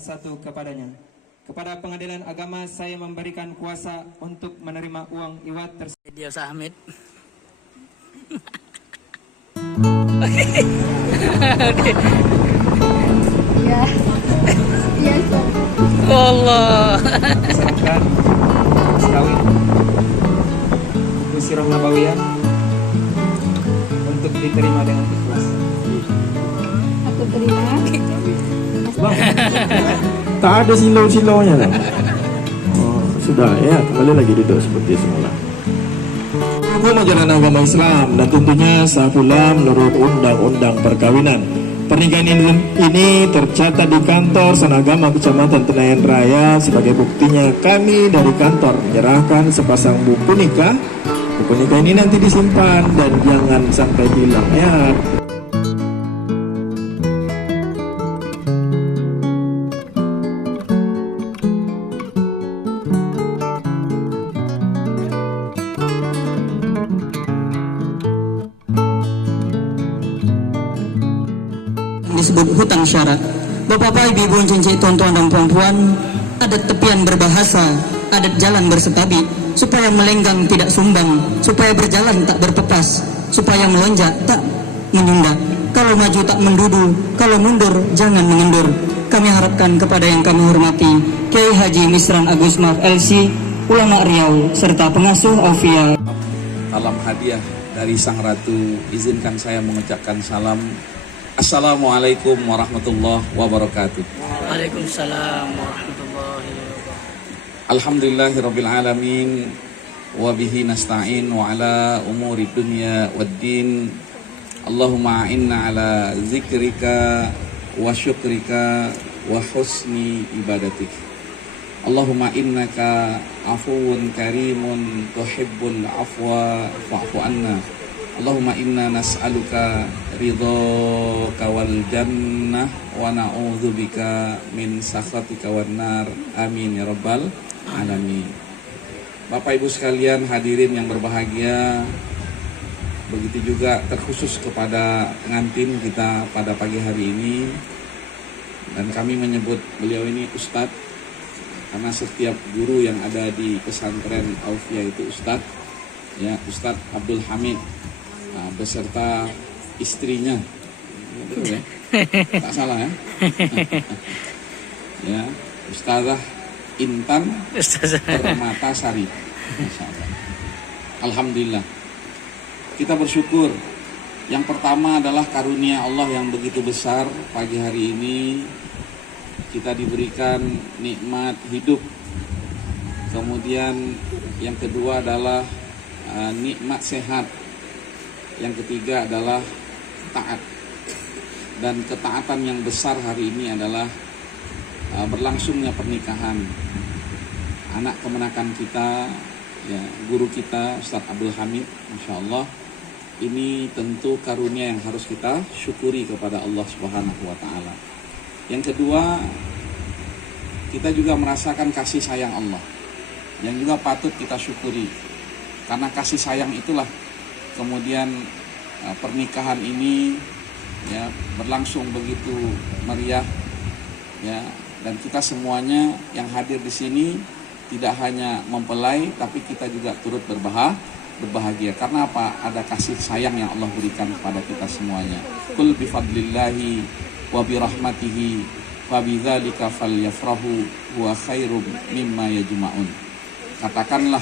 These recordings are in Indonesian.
satu kepadanya. Kepada Pengadilan Agama saya memberikan kuasa untuk menerima uang iwat tersebut. Dia Hamid. Iya. Iya, Allah. Serahkan kawin buku sirah nabawiyah untuk diterima dengan ikhlas. aku terima. Tak ada silau-silaunya kan? Oh, sudah ya, kembali lagi duduk seperti semula. Hukum ajaran agama Islam dan tentunya sah pula menurut undang-undang perkawinan. Pernikahan ini tercatat di kantor Sanagama Kecamatan Tenayan Raya. Sebagai buktinya kami dari kantor menyerahkan sepasang buku nikah. Buku nikah ini nanti disimpan dan jangan sampai hilang ya. Disebut hutang syarat. Bapak-bapak, ibu-ibu, cincin, tuan-tuan dan puan-puan, adat tepian berbahasa, adat jalan bersetabi, supaya melenggang tidak sumbang, supaya berjalan tak berpepas, supaya melonjak tak menyunda. Kalau maju tak mendudu, kalau mundur jangan mengendur. Kami harapkan kepada yang kami hormati Kiai Haji Misran Agus Maaf LC, Ulama Riau, serta pengasuh Aufia. Salam hadiah dari Sang Ratu. Izinkan saya mengucapkan salam. Assalamualaikum warahmatullahi wabarakatuh. Waalaikumsalam warahmatullahi wabarakatuh. Alhamdulillahirabbil alamin wa bihi nasta'in wa ala umuri dunya waddin. Allahumma inna ala zikrika wa syukrika wa husni ibadatik. Allahumma innaka afuwun karimun tuhibbul afwa fa'fu anna. Allahumma inna nas'aluka ridhaka wal jannah wa na'udzubika min sakhatika wan nar. Amin ya rabbal alamin. Bapak Ibu sekalian hadirin yang berbahagia, begitu juga terkhusus kepada pengantin kita pada pagi hari ini. Dan kami menyebut beliau ini Ustadz karena setiap guru yang ada di pesantren Aufia itu Ustadz, ya, Ustadz Abdul Hamid beserta istrinya, betul ya? Tak salah ya? Ya, Ustazah Intan Permatasari. Alhamdulillah. Kita bersyukur. Yang pertama adalah karunia Allah yang begitu besar. Pagi hari ini kita diberikan nikmat hidup. Kemudian yang kedua adalah nikmat sehat. Yang ketiga adalah taat. Dan ketaatan yang besar hari ini adalah berlangsungnya pernikahan anak kemenakan kita, ya, guru kita Ustadz Abdul Hamid. Masya Allah, ini tentu karunia yang harus kita syukuri kepada Allah Subhanahu wa Ta'ala. Yang kedua, kita juga merasakan kasih sayang Allah yang juga patut kita syukuri. Karena kasih sayang itulah kemudian pernikahan ini, ya, berlangsung begitu meriah, ya, dan kita semuanya yang hadir di sini tidak hanya mempelai tapi kita juga turut berbahagia. Karena apa? Ada kasih sayang yang Allah berikan kepada kita semuanya. Qul bifadlillahi wa birahmatihi fa bidzalika falyafrahu huwa khairum mimma yajma'un. Katakanlah,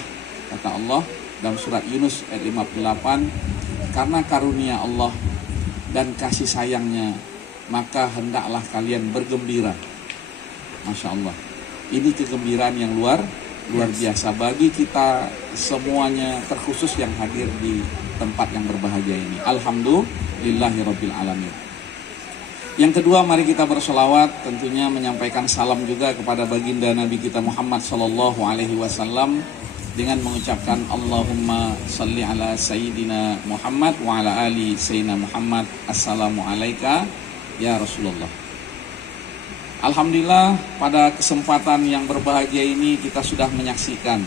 kata Allah dalam surat Yunus ayat 58, karena karunia Allah dan kasih sayangnya maka hendaklah kalian bergembira. Masya Allah, ini kegembiraan yang luar biasa bagi kita semuanya, terkhusus yang hadir di tempat yang berbahagia ini. Alhamdulillahirabbil alamin. Yang kedua, mari kita bersolawat, tentunya menyampaikan salam juga kepada baginda Nabi kita Muhammad sallallahu alaihi wasallam dengan mengucapkan Allahumma salli ala Sayyidina Muhammad wa ala ali Sayyidina Muhammad. Assalamu alayka ya Rasulullah. Alhamdulillah, pada kesempatan yang berbahagia ini kita sudah menyaksikan,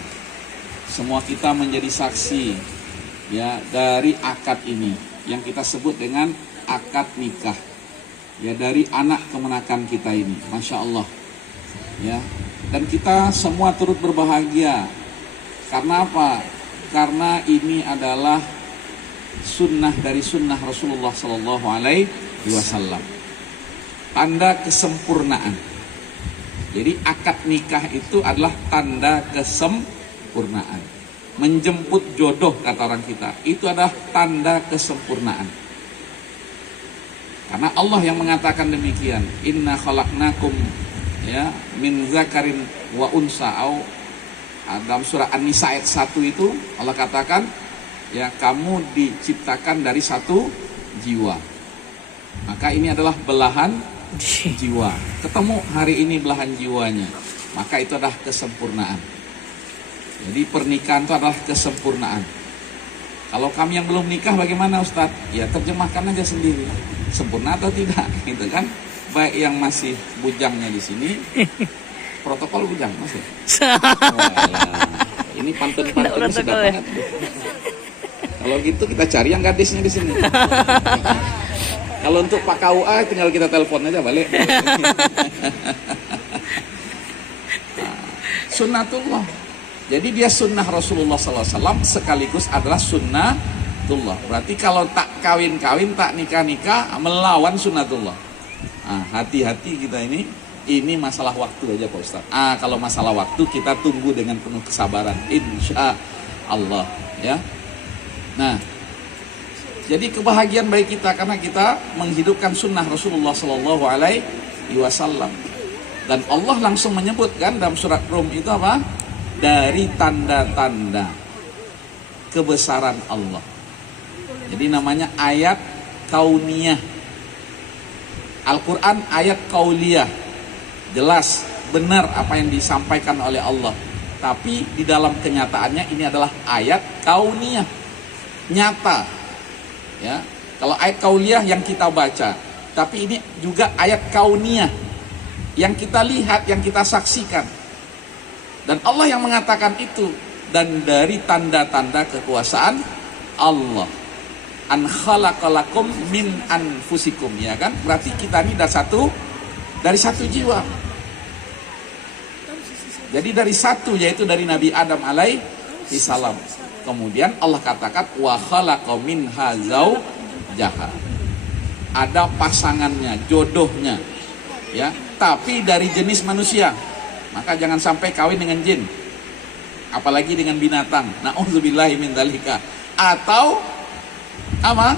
semua kita menjadi saksi, ya, dari akad ini yang kita sebut dengan akad nikah, ya, dari anak kemenakan kita ini. Masya Allah, Ya. Dan kita semua turut berbahagia. Karena apa? Karena ini adalah sunnah dari sunnah Rasulullah Sallallahu Alaihi Wasallam. Tanda kesempurnaan. Jadi akad nikah itu adalah tanda kesempurnaan. Menjemput jodoh kata orang kita, itu adalah tanda kesempurnaan. Karena Allah yang mengatakan demikian, inna khalaqnakum ya min zakarin wa unsa, dalam surah An-Nisa ayat 1 itu Allah katakan ya kamu diciptakan dari satu jiwa. Maka ini adalah belahan jiwa. Ketemu hari ini belahan jiwanya, maka itu adalah kesempurnaan. Jadi pernikahan itu adalah kesempurnaan. Kalau kami yang belum nikah bagaimana Ustadz? Ya terjemahkan aja sendiri, sempurna atau tidak, gitu kan? Baik yang masih bujangnya di sini, protokol bujang masih. Ini pantun-pantunnya sudah banget. Kalau gitu kita cari yang gadisnya di sini. Kalau untuk Pak KUA tinggal kita telepon aja balik. Sunnatullah. Jadi dia sunnah Rasulullah SAW sekaligus adalah sunnatullah. Berarti kalau tak kawin-kawin, tak nikah-nikah, melawan sunnatullah. Hati-hati kita ini masalah waktu aja Pak Ustaz. Kalau masalah waktu kita tunggu dengan penuh kesabaran, insya Allah ya. Nah, jadi kebahagiaan bagi kita karena kita menghidupkan sunnah Rasulullah Sallallahu Alaihi Wasallam. Dan Allah langsung menyebutkan dalam surat Rum itu apa? Dari tanda-tanda kebesaran Allah. Jadi namanya ayat kauniyah. Al-Quran ayat kauliyah. Jelas, benar apa yang disampaikan oleh Allah. Tapi di dalam kenyataannya ini adalah ayat kauniyah. Nyata. Ya, kalau ayat kauliyah yang kita baca, tapi ini juga ayat kauniyah yang kita lihat, yang kita saksikan. Dan Allah yang mengatakan itu. Dan dari tanda-tanda kekuasaan Allah, an khalaqalakum min anfusikum, ya kan? Berarti kita ini dari satu jiwa. Jadi dari satu, yaitu dari Nabi Adam alaihi salam. Kemudian Allah katakan wa khalaqa minha zawjaha. Ada pasangannya, jodohnya. Ya, tapi dari jenis manusia. Maka jangan sampai kawin dengan jin. Apalagi dengan binatang. Na'udzubillahi min dzalika. Atau apa?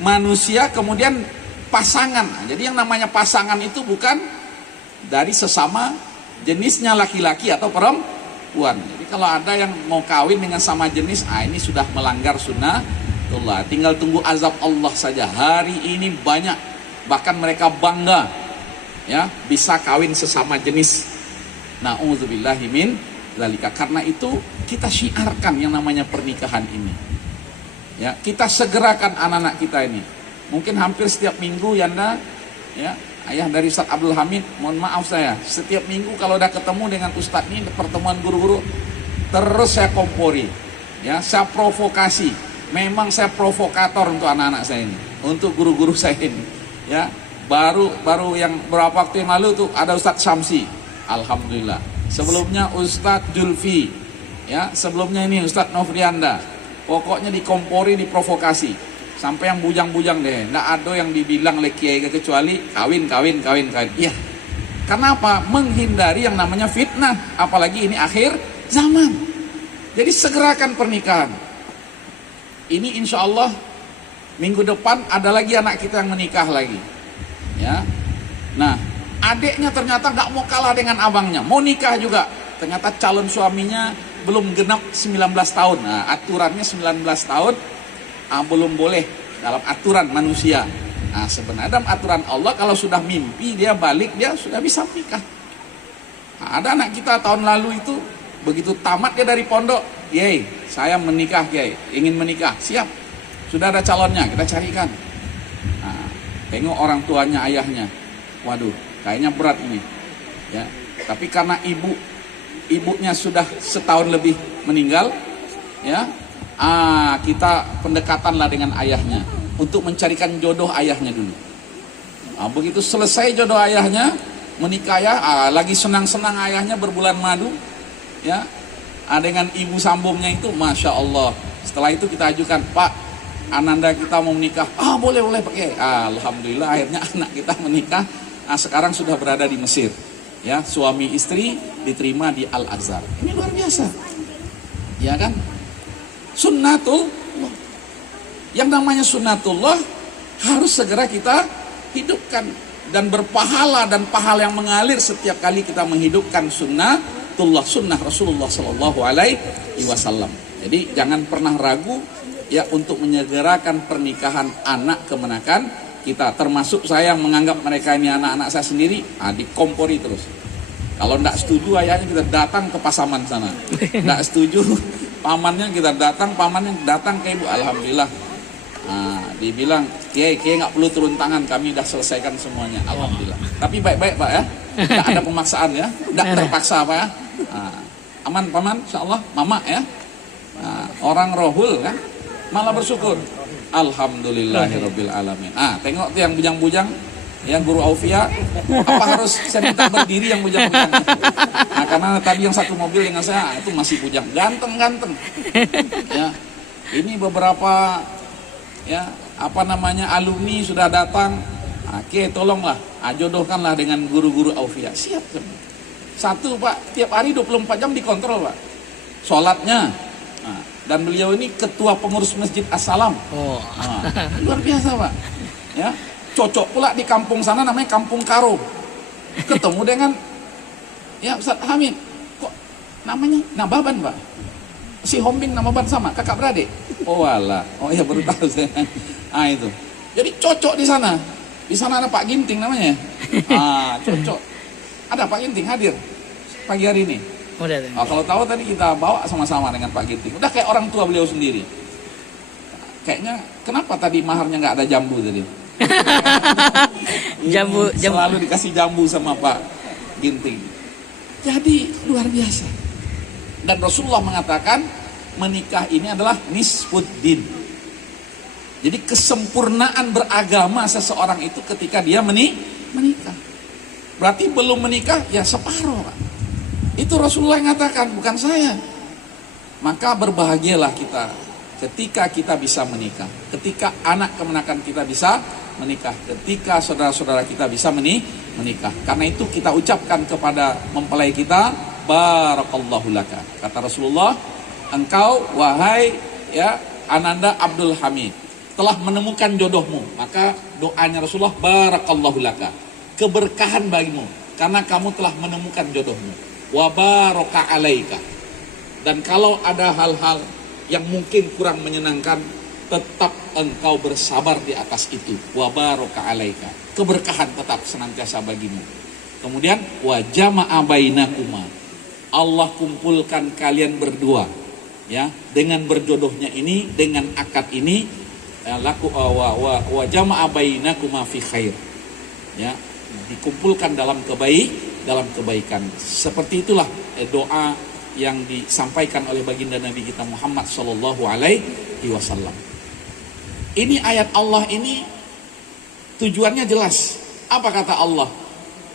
Manusia kemudian pasangan. Jadi yang namanya pasangan itu bukan dari sesama jenisnya laki-laki atau perempuan. Jadi kalau ada yang mau kawin dengan sama jenis, ini sudah melanggar sunnatullah. Tinggal tunggu azab Allah saja. Hari ini banyak, bahkan mereka bangga ya bisa kawin sesama jenis. Na'udzubillahi min dzalika. Karena itu kita syiarkan yang namanya pernikahan ini. Ya, kita segerakan anak-anak kita ini. Mungkin hampir setiap minggu Yanda, ya, ayah dari Ustadz Abdul Hamid, mohon maaf saya, setiap minggu kalau udah ketemu dengan Ustadz ini, pertemuan guru-guru, terus saya kompori, ya, saya provokasi. Memang saya provokator untuk anak-anak saya ini, untuk guru-guru saya ini, ya. Baru yang beberapa waktu yang lalu tuh ada Ustadz Syamsi, alhamdulillah. Sebelumnya Ustadz Julfi, ya, sebelumnya ini Ustadz Nofrianda. Pokoknya dikompori, diprovokasi. Sampai yang bujang-bujang deh. Nggak ada yang dibilang oleh kiai kecuali kawin. Iya. Karena apa? Menghindari yang namanya fitnah. Apalagi ini akhir zaman. Jadi segerakan pernikahan. Ini insya Allah minggu depan ada lagi anak kita yang menikah lagi. Ya. Nah, adiknya ternyata nggak mau kalah dengan abangnya. Mau nikah juga. Ternyata calon suaminya belum genap 19 tahun. Nah, aturannya 19 tahun belum boleh dalam aturan manusia. Nah, sebenarnya dalam aturan Allah kalau sudah mimpi dia balik, dia sudah bisa menikah. Nah, ada anak kita tahun lalu itu begitu tamat dia dari pondok, "Kiai, saya menikah, Kiai, ingin menikah." Siap. Sudah ada calonnya, kita carikan. Nah, tengok orang tuanya, ayahnya. Waduh, kayaknya berat ini. Ya, tapi karena ibunya sudah setahun lebih meninggal, ya, kita pendekatanlah dengan ayahnya untuk mencarikan jodoh ayahnya dulu. Begitu selesai jodoh ayahnya, menikah ya, lagi senang-senang ayahnya berbulan madu, ya, dengan ibu sambungnya itu, masya Allah. Setelah itu kita ajukan, Pak, Ananda kita mau menikah. Boleh pakai. Alhamdulillah akhirnya anak kita menikah. Sekarang sudah berada di Mesir. Ya, suami istri diterima di Al Azhar. Ini luar biasa. Ya kan? Sunnatullah. Yang namanya sunnatullah harus segera kita hidupkan dan berpahala, dan pahala yang mengalir setiap kali kita menghidupkan sunnatullah, sunnah Rasulullah Sallallahu Alaihi Wasallam. Jadi jangan pernah ragu ya untuk menyegerakan pernikahan anak kemenakan kita, termasuk saya yang menganggap mereka ini anak-anak saya sendiri, dikompori terus. Kalau tidak setuju ayahnya kita datang ke Pasaman sana, tidak setuju pamannya kita datang, pamannya datang ke ibu. Alhamdulillah, dibilang kiai nggak perlu turun tangan, kami sudah selesaikan semuanya. Alhamdulillah. Tapi baik-baik Pak ya, tidak ada pemaksaan ya, tidak terpaksa Pak ya. Aman paman, insyaallah, mama ya. Orang rohul kan, malah bersyukur. Alhamdulillahirabbil alamin. Tengok tuh yang bujang-bujang, yang guru Aufia, apa harus saya minta berdiri yang bujang-bujang? Karena tadi yang satu mobil dengan saya itu masih bujang, ganteng-ganteng. Ya, ini beberapa ya alumni sudah datang. Oke, tolonglah, jodohkanlah dengan guru-guru Aufia. Siap semua. Satu Pak, tiap hari 24 jam dikontrol Pak. Sholatnya. Dan beliau ini ketua pengurus Masjid As-Salam. Luar biasa Pak. Ya, cocok pula di kampung sana namanya Kampung Karo. Ketemu dengan ya Ustaz Hamid. Kok namanya Nababan Pak? Si Hombing Nababan sama, kakak beradik. Walah. Oh iya baru tahu saya. Itu. Jadi cocok di sana. Di sana ada Pak Ginting namanya. Cocok. Ada Pak Ginting hadir pagi hari ini. Kalau tahu tadi kita bawa sama-sama dengan Pak Ginting. Udah kayak orang tua beliau sendiri. Kayaknya kenapa tadi maharnya nggak ada jambu tadi? jambu selalu dikasih jambu sama Pak Ginting. Jadi luar biasa. Dan Rasulullah mengatakan menikah ini adalah nisfuddin. Jadi kesempurnaan beragama seseorang itu ketika dia menikah. Berarti belum menikah ya separuh Pak. Itu Rasulullah yang mengatakan, bukan saya. Maka berbahagialah kita ketika kita bisa menikah, ketika anak kemenakan kita bisa menikah, ketika saudara-saudara kita bisa menikah. Karena itu kita ucapkan kepada mempelai kita, barakallahu laka. Kata Rasulullah, engkau wahai ya Ananda Abdul Hamid telah menemukan jodohmu. Maka doanya Rasulullah, barakallahu laka, keberkahan bagimu karena kamu telah menemukan jodohmu. Wa baraka alaika. Dan kalau ada hal-hal yang mungkin kurang menyenangkan, tetap engkau bersabar di atas itu. Wa baraka alaika. Keberkahan tetap senantiasa bagimu. Kemudian wa jama'a bainakuma. Allah kumpulkan kalian berdua ya dengan berjodohnya ini, dengan akad ini, wa jama'a bainakuma fi khair. Ya, dikumpulkan dalam kebaikan. Seperti itulah doa yang disampaikan oleh baginda Nabi kita Muhammad Sallallahu Alaihi Wasallam. Ini ayat Allah ini tujuannya jelas. Apa kata Allah?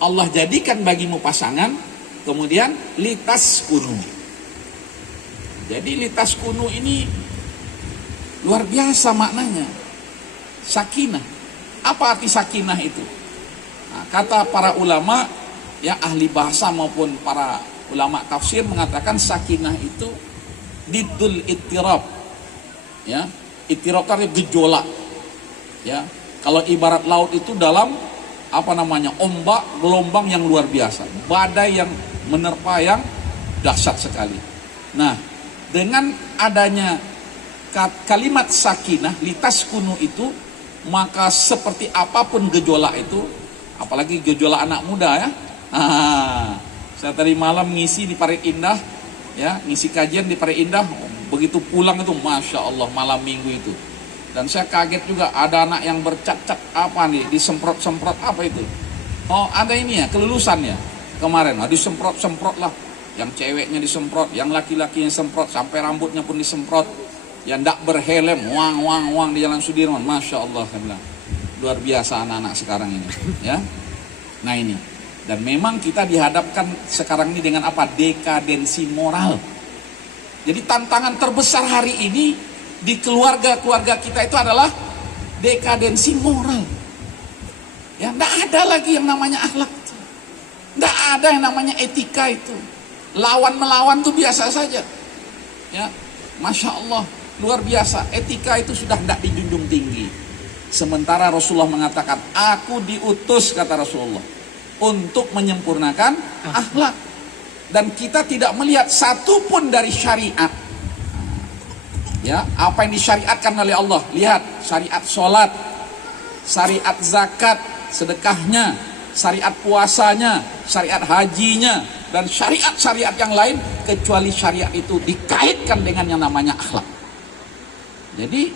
Allah jadikan bagimu pasangan, kemudian litas kunu. Jadi litas kunu ini luar biasa maknanya. Sakinah. Apa arti sakinah itu? Kata para ulama ya ahli bahasa maupun para ulama tafsir mengatakan sakinah itu didul ittirab. Ya, ittirab artinya gejolak. Ya, kalau ibarat laut itu dalam ombak, gelombang yang luar biasa, badai yang menerpa yang dahsyat sekali. Nah, dengan adanya kalimat sakinah litas kunu itu, maka seperti apapun gejolak itu, apalagi gejolak anak muda ya. Saya tadi malam ngisi di Parit Indah, ya, ngisi kajian di Parit Indah. Begitu pulang itu, masya Allah, malam minggu itu. Dan saya kaget juga ada anak yang bercat-cat disemprot-semprot apa itu? Oh, ada ini ya, kelulusannya kemarin. Disemprot-semprot lah. Yang ceweknya disemprot, yang laki-lakinya semprot, sampai rambutnya pun disemprot. Yang ndak berhelm, wang di Jalan Sudirman, masya Allah, saya bilang. Luar biasa anak-anak sekarang ini, ya. Nah ini. Dan memang kita dihadapkan sekarang ini dengan apa? Dekadensi moral. Jadi tantangan terbesar hari ini di keluarga-keluarga kita itu adalah dekadensi moral. Ya, tidak ada lagi yang namanya akhlak. Tidak ada yang namanya etika itu. Lawan melawan itu biasa saja. Ya, Masya Allah, luar biasa. Etika itu sudah tidak dijunjung tinggi. Sementara Rasulullah mengatakan, aku diutus, kata Rasulullah, untuk menyempurnakan akhlak. Dan kita tidak melihat satupun dari syariat. Ya, apa yang disyariatkan oleh Allah. Lihat, syariat sholat, syariat zakat, sedekahnya, syariat puasanya, syariat hajinya, dan syariat-syariat yang lain, kecuali syariat itu dikaitkan dengan yang namanya akhlak. Jadi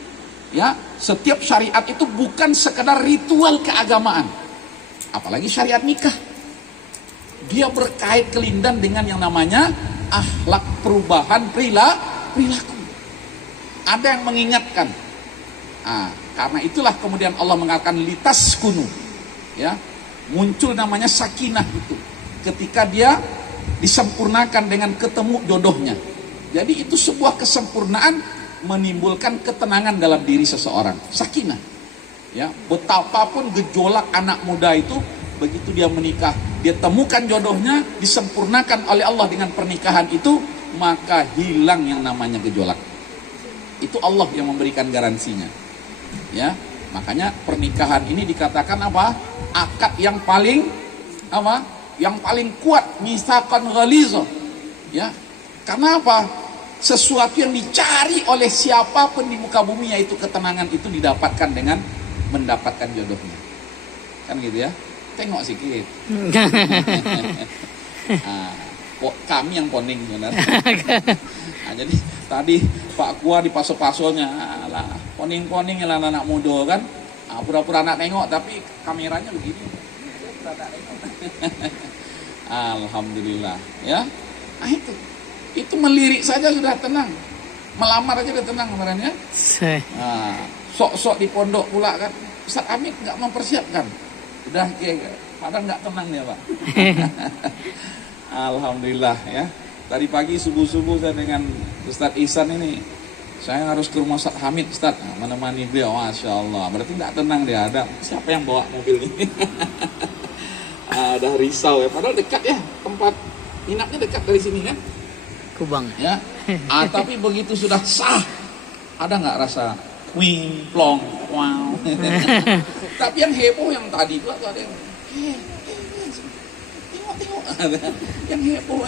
ya, setiap syariat itu bukan sekedar ritual keagamaan, apalagi syariat nikah, dia berkait kelindan dengan yang namanya akhlak, perubahan perilaku. Ada yang mengingatkan. Karena itulah kemudian Allah mengatakan litas kunu, ya, muncul namanya sakinah itu ketika dia disempurnakan dengan ketemu jodohnya. Jadi itu sebuah kesempurnaan menimbulkan ketenangan dalam diri seseorang, sakinah. Ya, betapapun gejolak anak muda itu, begitu dia menikah, dia temukan jodohnya, disempurnakan oleh Allah dengan pernikahan itu, maka hilang yang namanya gejolak. Itu Allah yang memberikan garansinya. Ya, makanya pernikahan ini dikatakan apa? Akad yang paling apa? Yang paling kuat, mitsaqan ghaliza. Ya. Karena apa? Sesuatu yang dicari oleh siapapun di muka bumi, yaitu ketenangan, itu didapatkan dengan mendapatkan jodohnya. Kan gitu ya. Tengok sikit. Kok kami yang poning benar. Jadi tadi Pak Kua di paso-pasonya lah, poning-poning lah anak muda kan. Pura-pura anak tengok tapi kameranya begini. Alhamdulillah ya. Itu melirik saja sudah tenang. Melamar aja udah tenang kemarin ya. Sok-sok di pondok pula kan. Ustaz Hamid nggak mempersiapkan. Udah padahal nggak tenang dia Pak. Alhamdulillah ya. Tadi pagi subuh-subuh saya dengan Ustadz Ihsan ini, saya harus ke rumah Ustadz Hamid, Ustadz, menemani beliau. Masya Allah, berarti tidak tenang dia. Ada siapa yang bawa mobil ini? Ada risau ya, padahal dekat ya, tempat inapnya dekat dari sini kan? Kubang. Ya, tapi begitu sudah sah, ada nggak rasa wing, plong, wow. Tapi yang heboh yang tadi itu ada yang, tengok, yang heboh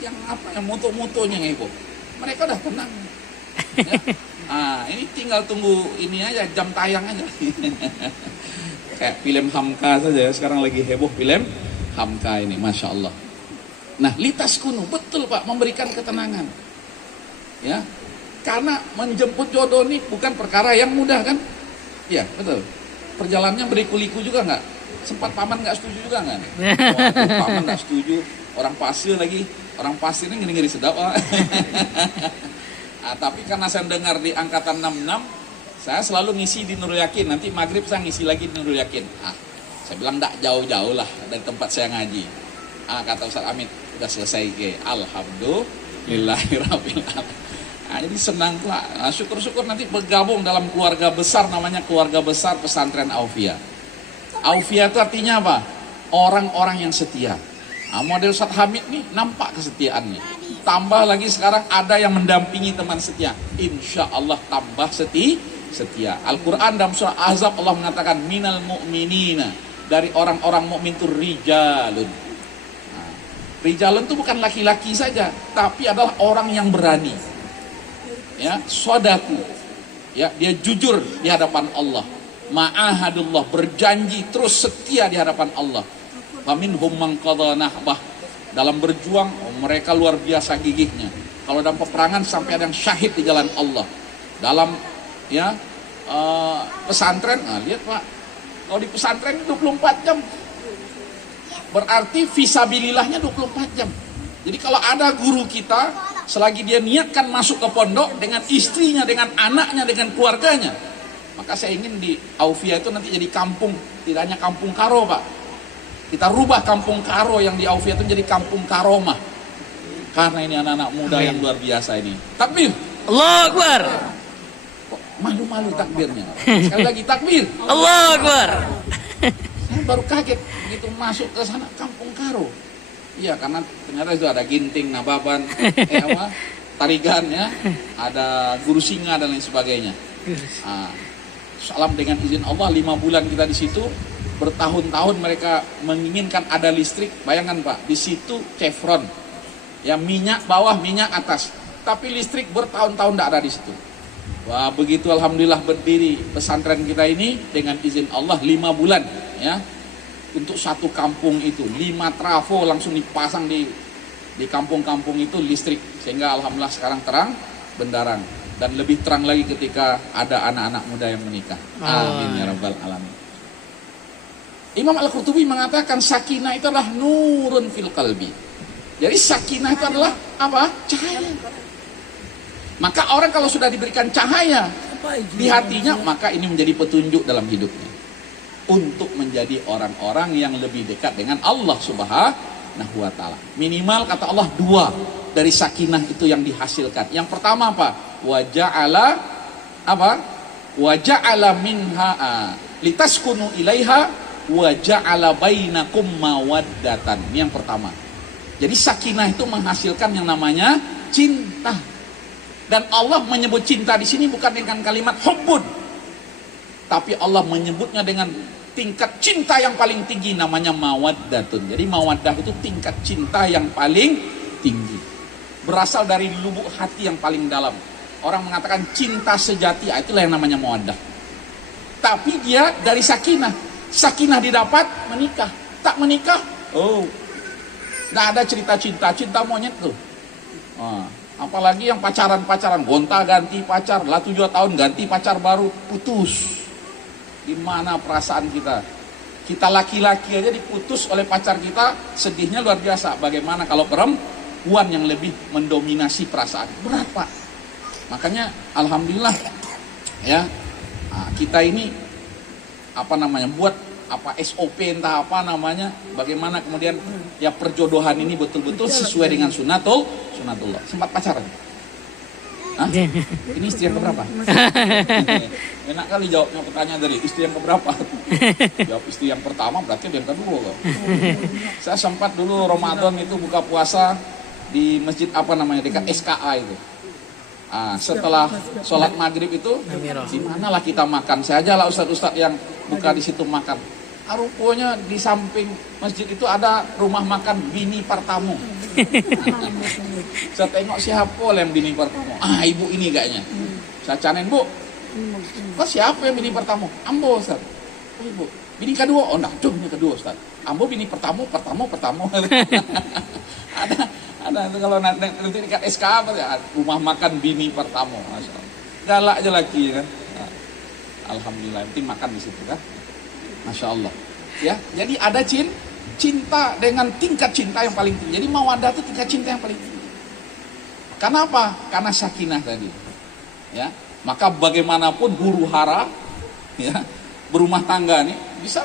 yang apa, yang moto-motonya heboh. Mereka udah tenang. Ya. Ini tinggal tunggu ini aja, jam tayang aja. Kayak film Hamka saja, sekarang lagi heboh film Hamka ini, Masya Allah. Nah, litas kuno, betul Pak, memberikan ketenangan. Ya, karena menjemput jodoh ini bukan perkara yang mudah kan? Iya, betul. Perjalanannya berliku-liku juga nggak? Sempat paman nggak setuju juga nggak? Paman nggak setuju, orang pasir lagi. Orang pasirnya ngeri-ngeri sedap. Tapi karena saya dengar di angkatan 66, saya selalu ngisi di Nurul Yakin. Nanti maghrib saya ngisi lagi di Nurul Yakin. Saya bilang enggak jauh-jauh lah dari tempat saya ngaji. Kata Ustaz Hamid, udah selesai ke. Alhamdulillahirabbil alamin. Jadi senang pula. Syukur-syukur nanti bergabung dalam keluarga besar, namanya keluarga besar pesantren Aufia. Aufia itu artinya apa? Orang-orang yang setia. Model Ustadz Hamid nih nampak kesetiaannya. Tambah lagi sekarang ada yang mendampingi teman setia. Insya Allah tambah setia. Al-Quran dalam surah Ahzab Allah mengatakan minal mu'minina, dari orang-orang mukmin itu rijalun. Rijalun itu bukan laki-laki saja, tapi adalah orang yang berani. Ya, sodaku. Ya, dia jujur di hadapan Allah. Ma'ahadullah, berjanji terus setia di hadapan Allah. Faminhum man qadha nahbah, dalam berjuang mereka luar biasa gigihnya. Kalau dalam peperangan sampai ada yang syahid di jalan Allah. Dalam ya pesantren, lihat Pak, kalau di pesantren 24 jam, berarti fisabilillahnya 24 jam. Jadi kalau ada guru kita, selagi dia niatkan masuk ke pondok dengan istrinya, dengan anaknya, dengan keluarganya, maka saya ingin di Aufia itu nanti jadi kampung, tidak hanya kampung karo Pak. Kita rubah kampung Karo yang di Aufia itu jadi kampung Karomah. Karena ini anak-anak muda yang luar biasa ini. Takbir. Allahu Akbar. Kok malu-malu takbirnya. Sekali lagi takbir. Allahu Akbar. Saya baru kaget begitu masuk ke sana kampung Karo. Iya, karena ternyata itu ada ginting, nababan, tarigan ya, ada guru singa dan lain sebagainya. Salam dengan izin Allah 5 bulan kita di situ. Bertahun-tahun mereka menginginkan ada listrik. Bayangkan Pak, di situ chevron, ya minyak bawah, minyak atas. Tapi listrik bertahun-tahun tidak ada di situ. Wah, begitu alhamdulillah berdiri pesantren kita ini dengan izin Allah 5 bulan, ya, untuk satu kampung itu 5 trafo langsung dipasang di kampung-kampung itu listrik, sehingga alhamdulillah sekarang terang benderang dan lebih terang lagi ketika ada anak-anak muda yang menikah. Amin ya rabbal alamin. Imam Al-Qurtubi mengatakan sakinah itu adalah nurun fil qalbi. Jadi sakinah itu adalah apa? Cahaya. Maka orang kalau sudah diberikan cahaya di hatinya, maka ini menjadi petunjuk dalam hidupnya untuk menjadi orang-orang yang lebih dekat dengan Allah Subhanahu wa taala. Minimal kata Allah 2 dari sakinah itu yang dihasilkan. Yang pertama apa? Wa ja'ala apa? Wa ja'ala minha litaskunu ilaiha wa ja'ala bainakum mawaddatan. Ini yang pertama. Jadi sakinah itu menghasilkan yang namanya cinta. Dan Allah menyebut cinta di sini bukan dengan kalimat hubbun, tapi Allah menyebutnya dengan tingkat cinta yang paling tinggi, namanya mawaddatun. Jadi mawaddah itu tingkat cinta yang paling tinggi, berasal dari lubuk hati yang paling dalam. Orang mengatakan cinta sejati, itulah yang namanya mawaddah. Tapi dia dari sakinah. Sakinah didapat menikah, tak menikah, nggak ada cerita cinta monyet tuh. Apalagi yang pacaran, gonta ganti pacar, lah 7 tahun ganti pacar baru, putus. Gimana perasaan kita? Kita laki-laki aja diputus oleh pacar kita, sedihnya luar biasa. Bagaimana kalau perempuan yang lebih mendominasi perasaan? Berat Pak. Makanya alhamdulillah ya, kita ini buat SOP entah apa namanya, bagaimana kemudian ya perjodohan ini betul-betul sesuai dengan sunatullah. Sempat pacaran? Ini istri yang keberapa? Enak kali jawabnya pertanyaan dari istri yang keberapa. Jawab istri yang pertama berarti yang kedua kok. Saya sempat dulu Ramadan itu buka puasa di masjid dekat SKA itu. Setelah sholat maghrib itu, di mana lah kita makan? Saya aja lah ustadz-ustadz yang buka di situ makan. Rupanya di samping masjid itu ada rumah makan Bini Partamu. Saya tengok siapa yang Bini Partamu. Ibu ini kayaknya. Saya canin, Bu, kok siapa yang Bini Partamu? Ambo Ustaz. Ibu, bini kedua? Nah, ini kedua Ustaz. Ambo Bini Pertamu. Ada itu kalau nanti dekat SK apa ya, rumah makan Bini Pertamu, Masya Allah. Galak aja lagi kan. Alhamdulillah, penting makan di situ kan. Masya Allah. Ya, jadi ada cinta dengan tingkat cinta yang paling tinggi. Jadi mawaddah itu tingkat cinta yang paling tinggi. Karena apa? Karena sakinah tadi. Ya, maka bagaimanapun huru hara, ya, berumah tangga nih bisa.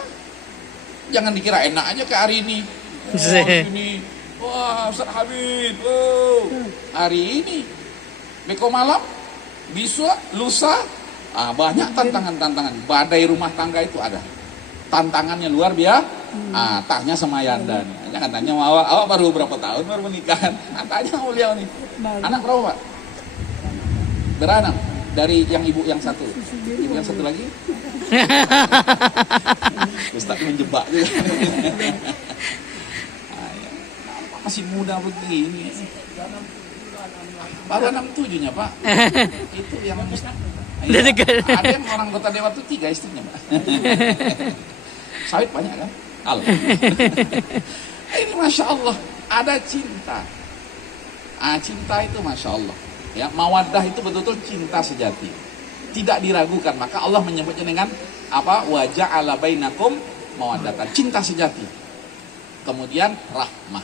Jangan dikira enak aja kayak hari ini. Wah, Ustaz Habib, hari ini, beko malam, bisa, lusa, banyak tantangan-tantangan. Badai rumah tangga itu ada. Tantangannya luar biasa. Tanya sama Yanda nih. Jangan tanya awak baru berapa tahun baru menikah. Tanya sama beliau nih. Anak berapa Pak? Beranak. Dari yang ibu yang satu. Ibu yang satu lagi? Ustaz menjebak juga. Masih muda begini. Baru 67-nya Pak. Itu yang ada yang orang kota Dewa itu 3 istrinya Pak. Sawit banyak kan? Ini Masya Allah, ada cinta. Cinta itu Masya Allah. Ya, mawaddah itu betul-betul cinta sejati. Tidak diragukan, maka Allah menyebutnya dengan apa? Wa ja'ala bainakum mawaddatan, cinta sejati. Kemudian rahmah,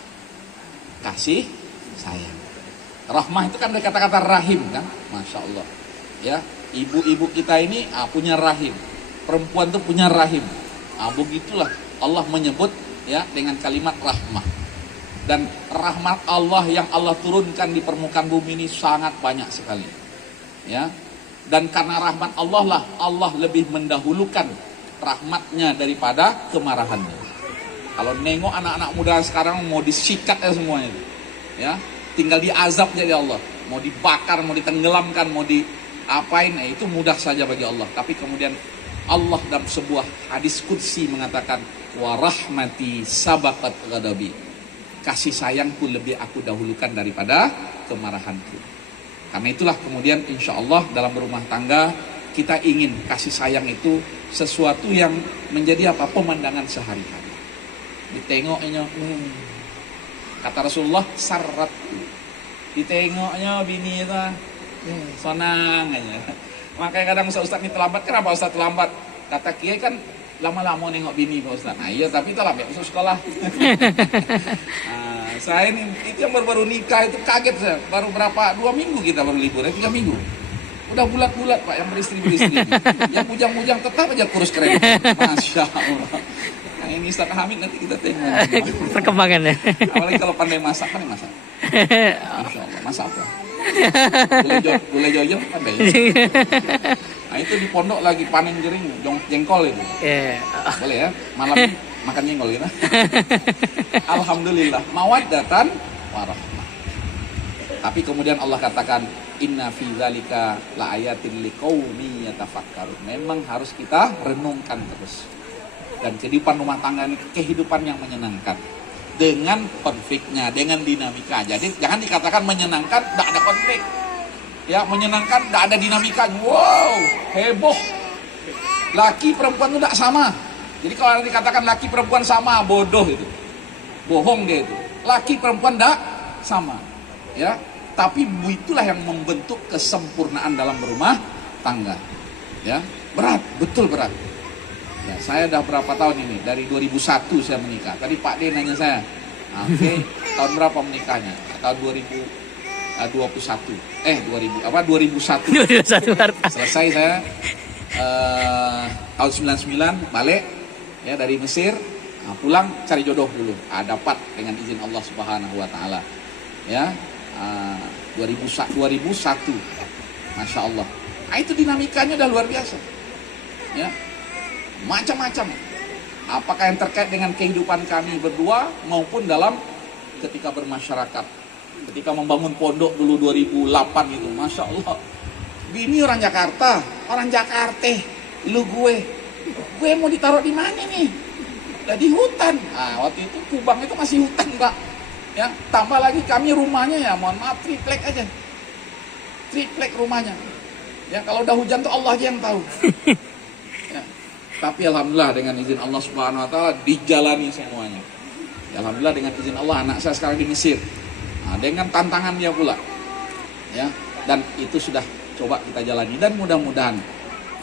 kasih sayang. Rahmah itu kan dari kata-kata rahim kan, Masya Allah. Ya, ibu-ibu kita ini punya rahim, perempuan itu punya rahim. Begitulah Allah menyebut ya dengan kalimat rahmah. Dan rahmat Allah yang Allah turunkan di permukaan bumi ini sangat banyak sekali. Ya. Dan karena rahmat Allah lah Allah lebih mendahulukan rahmatnya daripada kemarahannya. Kalau nengok anak-anak muda sekarang mau disikat ya semuanya. Ya, tinggal diazab jadi Allah. Mau dibakar, mau ditenggelamkan, mau diapain, itu mudah saja bagi Allah. Tapi kemudian Allah dalam sebuah hadis qudsi mengatakan wa rahmati sabaqat ghadabi. Kasih sayangku lebih aku dahulukan daripada kemarahanku. Karena itulah kemudian insya Allah dalam berumah tangga kita ingin kasih sayang itu sesuatu yang menjadi apa? Pemandangan sehari-hari. Ditengoknya, kata Rasulullah, sarratku. Ditengoknya bini itu, senang aja. Makanya kadang Ustaz ini terlambat. Kenapa Ustaz terlambat? Kata Kiai kan lama-lama nengok bini Pak Ustaz. Nah iya, tapi terlambat masuk sekolah. Nah, saya ini itu yang baru nikah itu kaget saya. Baru berapa? 2 minggu kita baru libur, 3 minggu. Udah bulat-bulat Pak yang beristri-beristri. Yang bujang-bujang tetap aja kurus keren. Masya Allah. Nah ini Ustaz Hamid nanti kita tengok. Perkembangannya. Apalagi kalau pandai masak. Masya Allah, masak apa? Gulai jojo pandai. Nah itu di pondok lagi panen jering, jengkol itu. Boleh ya, malam ini makan jengkol gitu. Alhamdulillah, mawaddatan warahmah. Tapi kemudian Allah katakan inna fi dzalika laayatin liqaumin yatafakkarun. Memang harus kita renungkan terus. Dan kehidupan rumah tangga ini kehidupan yang menyenangkan. Dengan konfliknya, dengan dinamika. Jadi jangan dikatakan menyenangkan, tidak ada konflik. Ya, menyenangkan, tidak ada dinamika. Wow, heboh. Laki perempuan itu tidak sama. Jadi kalau dikatakan laki perempuan sama, bodoh itu. Bohong dia itu. Laki perempuan tidak sama. Ya, tapi itulah yang membentuk kesempurnaan dalam berumah tangga. Ya, berat, betul berat. Ya, saya udah berapa tahun ini? Dari 2001 saya menikah. Tadi Pak D nanya saya, oke, tahun berapa menikahnya? Tahun 2021. 2001. Selesai saya tahun 99 balik ya dari Mesir. Nah, pulang cari jodoh dulu. Dapat dengan izin Allah Subhanahu wa taala. Ya. 2001. Masya Allah. Nah, itu dinamikanya udah luar biasa. Ya. Macam-macam. Apakah yang terkait dengan kehidupan kami berdua maupun dalam ketika bermasyarakat. Ketika membangun pondok dulu 2008 itu, Masya Allah. Bini orang Jakarta, lu gue mau ditaruh di mana nih? Udah di hutan. Nah, waktu itu Kubang itu masih hutan, Pak. Ya, tambah lagi kami rumahnya ya, mohon maaf, triplek aja. Triplek rumahnya. Ya, kalau udah hujan tuh Allah aja yang tahu. Ya. Tapi alhamdulillah dengan izin Allah Subhanahu wa taala dijalani semuanya. Ya, alhamdulillah dengan izin Allah anak saya sekarang di Mesir. Nah, dengan tantangan dia pula. Ya, dan itu sudah coba kita jalani dan mudah-mudahan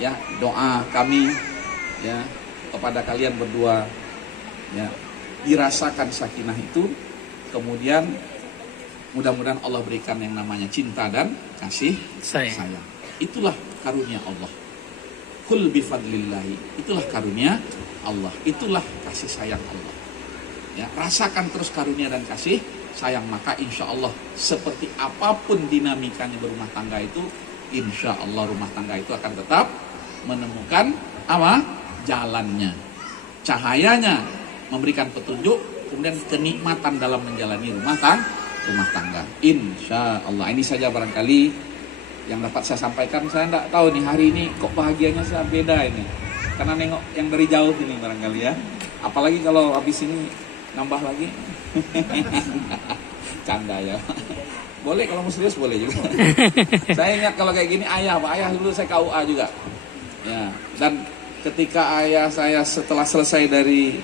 ya doa kami ya kepada kalian berdua ya dirasakan sakinah itu, kemudian mudah-mudahan Allah berikan yang namanya cinta dan kasih sayang. Itulah karunia Allah. Kul bifadlillahi, itulah karunia Allah, itulah kasih sayang Allah. Ya, rasakan terus karunia dan kasih sayang, maka insya Allah seperti apapun dinamikanya berumah tangga itu, insya Allah rumah tangga itu akan tetap menemukan apa? Jalannya, cahayanya, memberikan petunjuk, kemudian kenikmatan dalam menjalani rumah tangga. Insya Allah. Ini saja barangkali yang dapat saya sampaikan. Saya tidak tahu nih hari ini kok bahagianya saya beda ini, karena nengok yang dari jauh ini barangkali ya. Apalagi kalau habis ini nambah lagi. Canda ya. Boleh kalau mau serius boleh juga. Saya ingat kalau kayak gini ayah dulu saya KUA juga. Ya, dan ketika ayah saya setelah selesai dari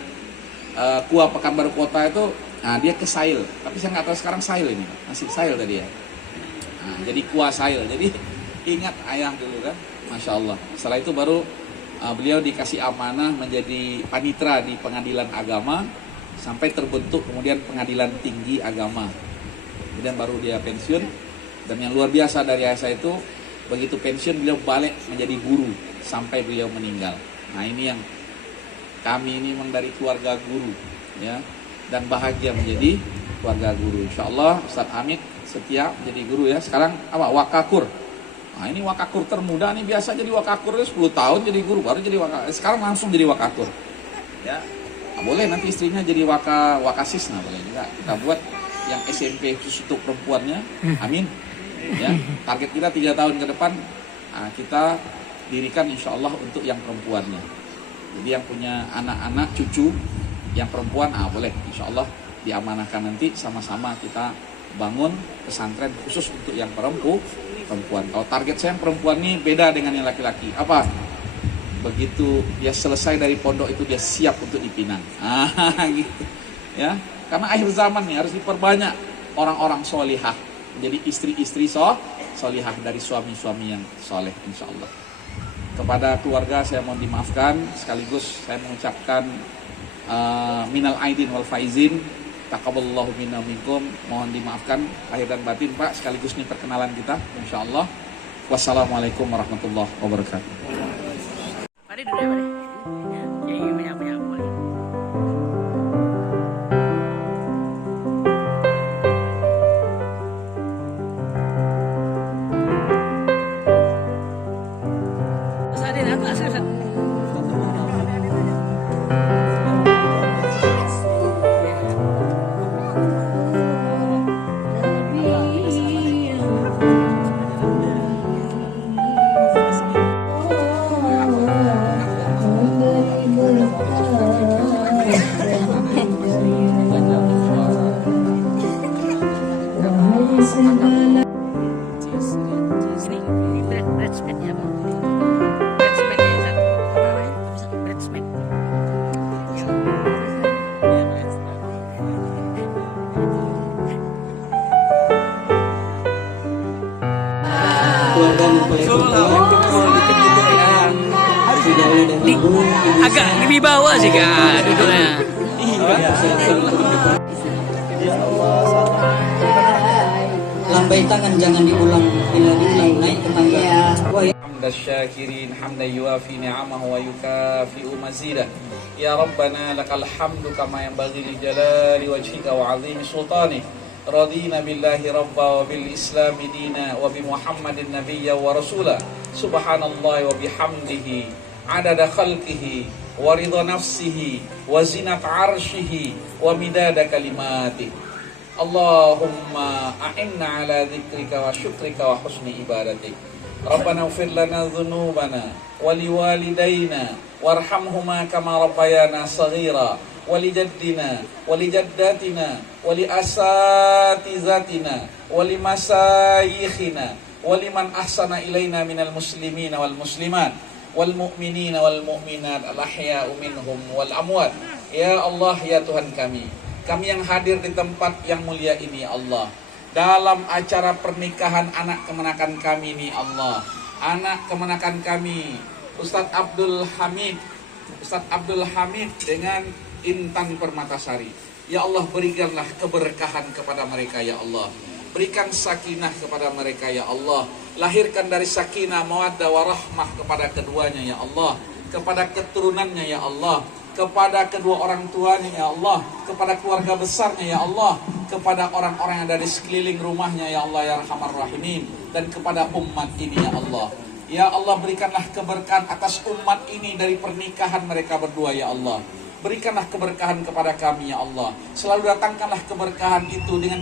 KUA Pekanbaru Kota itu, nah dia ke Sail. Tapi saya nggak tahu sekarang Sail ini masih Sail tadi ya. Nah, jadi KUA Sail. Jadi ingat ayah dulu kan, Masya Allah. Setelah itu baru beliau dikasih amanah menjadi panitra di pengadilan agama sampai terbentuk kemudian pengadilan tinggi agama. Kemudian baru dia pensiun, dan yang luar biasa dari ayah saya itu begitu pensiun beliau balik menjadi guru sampai beliau meninggal. Nah ini yang kami ini memang dari keluarga guru ya, dan bahagia menjadi keluarga guru. Insya Allah Ustadz Hamid setia jadi guru ya. Sekarang apa? Wakakur. Nah ini wakakur termuda nih, biasa jadi wakakur 10 tahun jadi guru, baru jadi wakakur. Sekarang langsung jadi wakakur. Ya, nah, boleh nanti istrinya jadi wakasis, nah boleh juga. Kita buat yang SMP khusus untuk perempuannya. Amin. Ya, target kita 3 tahun ke depan, nah, kita dirikan insya Allah untuk yang perempuannya. Jadi yang punya anak-anak, cucu yang perempuan, boleh insya Allah diamanahkan nanti sama-sama kita bangun pesantren khusus untuk yang perempuan. Kalau target saya yang perempuan ini beda dengan yang laki-laki. Apa? Begitu dia selesai dari pondok itu dia siap untuk dipinang. Gitu. Ya, karena akhir zaman nih harus diperbanyak orang-orang solihah. Jadi istri-istri solihah dari suami-suami yang soleh insya Allah. Kepada keluarga saya mohon dimaafkan, sekaligus saya mengucapkan minal aidin wal faizin, taqabbalallahu minna minkum, mohon dimaafkan lahir dan batin Pak, sekaligus ini perkenalan kita insyaallah. Wassalamualaikum warahmatullahi wabarakatuh. Mari dulu ya, mari. Ya, banyak boleh. Sadin atas, Ustaz. Keluarga mempelai Agak di bawah sih Kak duduknya. lambai tangan jangan diulang, bila diulang naik ke tangga. Wah, حمد الشاكرين حمدا يوافي نعمه ويكافئ مزيده يا ربنا لك الحمد كما ينبغي لجلال وجهك وعظيم سلطانك رضينا بالله ربا وبالإسلام دينا وبمحمد نبيا ورسولا سبحان الله وبحمده عدد خلقه ورضا نفسه وزنة عرشه ومداد كلماته اللهم أعنا على ذكرك وشكرك وحسن عبادتك ربنا اغفر لنا ذنوبنا ولوالدينا وارحمهما كما ربيانا صغيرا ولجدنا ولجداتنا ولأساتذتنا ولمشايخنا ولمن أحسن إلينا من المسلمين والمسلمات والمؤمنين والمؤminat al-ahya minhum wal amwat. Ya Allah, ya Tuhan kami yang hadir di tempat yang mulia ini Allah, dalam acara pernikahan anak kemenakan kami ini Allah, anak kemenakan kami Ustadz Abdul Hamid dengan Intan Permatasari. Ya Allah, berikanlah keberkahan kepada mereka ya Allah, berikan sakinah kepada mereka ya Allah, lahirkan dari sakinah mawaddah warahmah kepada keduanya ya Allah, kepada keturunannya ya Allah, kepada kedua orang tuanya ya Allah, kepada keluarga besarnya ya Allah, kepada orang-orang yang ada di sekeliling rumahnya ya Allah ya Arhamar Rahimin, dan kepada umat ini ya Allah. Ya Allah, berikanlah keberkahan atas umat ini dari pernikahan mereka berdua ya Allah. Berikanlah keberkahan kepada kami ya Allah. Selalu datangkanlah keberkahan itu dengan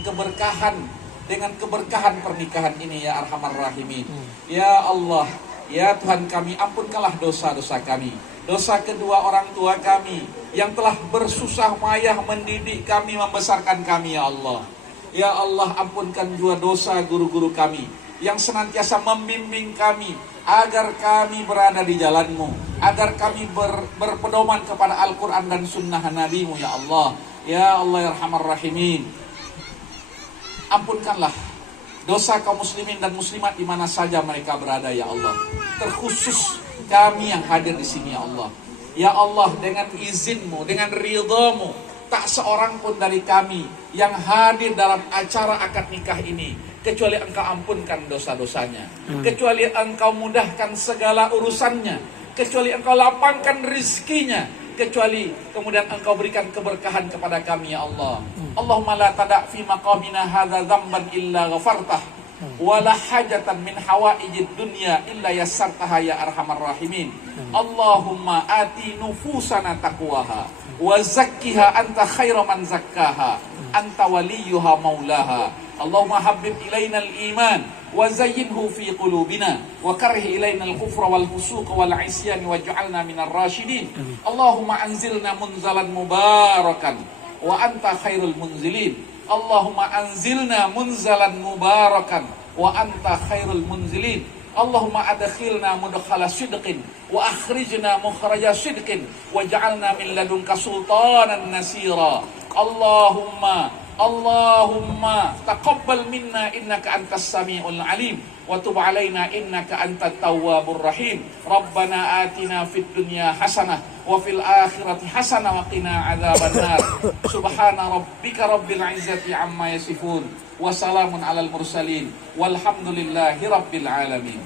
keberkahan pernikahan ini ya Arhamar Rahimin. Ya Allah, ya Tuhan kami, ampunkanlah dosa-dosa kami, dosa kedua orang tua kami yang telah bersusah payah mendidik kami, membesarkan kami ya Allah. Ya Allah, ampunkan juga dosa guru-guru kami yang senantiasa membimbing kami agar kami berada di jalan-Mu, agar kami berpedoman kepada Al-Quran dan Sunnah Nabi-Mu ya Allah. Ya Allah ya Arhamar Rahimin, ampunkanlah dosa kaum muslimin dan muslimat di mana saja mereka berada ya Allah, terkhusus kami yang hadir di sini ya Allah. Ya Allah, dengan izin-Mu, dengan ridha-Mu, tak seorang pun dari kami yang hadir dalam acara akad nikah ini kecuali Engkau ampunkan dosa-dosanya, kecuali Engkau mudahkan segala urusannya, kecuali Engkau lapangkan rizkinya, kecuali kemudian Engkau berikan keberkahan kepada kami ya Allah. Allahumma la tada' fi maqamina hadza dzamban illa ghafartah wala hajatan min hawaijid dunya illa yassartaha ya arhamar rahimin. Allahumma ati nufusana taqwaha wa zakkiha anta khairu man zakkaha anta waliyuha maulaha. Allahumma habbib ilaina al-iman wa zayyinhu fi qulubina wa karih ilaina al-kufra wal fusuq wal isyan waj'alna minar rasyidin. Allahumma anzilna munzalan mubarakan wa anta khairul munzilin. Allahumma anzilna munzalan mubarakan wa anta khairul munzilin. Allahumma adkhilna mudkhala sidqin wa akhrijna mukhraja sidqin waj'alna min ladunka sultanan nasira. Allahumma taqabbal minna innaka antas samiul alim wa tub alaina innaka antat tawwabur rahim. Rabbana atina fid dunya hasanah wa fil akhirati hasanah wa qina adzabannar. Subhana rabbika rabbil izzati amma yasifun wa salamun alal mursalin walhamdulillahi rabbil alamin.